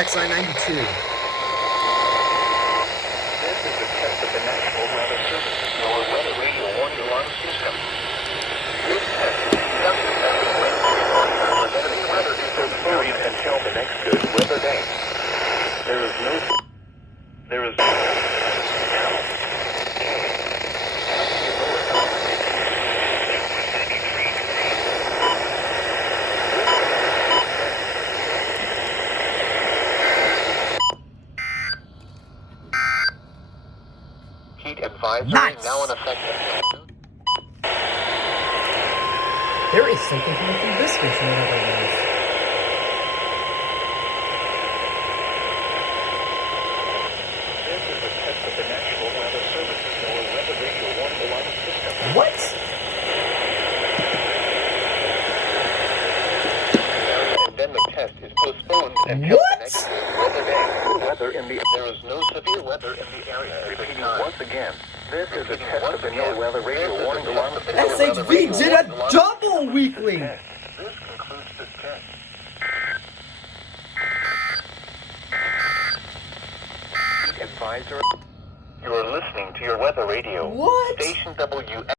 KXI 92. This is a test of the National Weather Service NOAA Weather Radio Warning Alarm System. This test is conducted as the wind preventing weather is postponed until the next good weather day. There is no... Heat advisory Nice. now in effect. There is something coming through this way from whatever it is. This is a test of the National Weather Service's NOAA Weather Radio Warning Alarm System. What? And then the test is postponed until What? the next weather day. There is no severe weather in the area. Repeating once again. This is a test of the NOAA Weather Radio Warning Alarm System. SHV did a double weekly! This concludes this test. Advisor. You are listening to your weather radio. What? Station WS.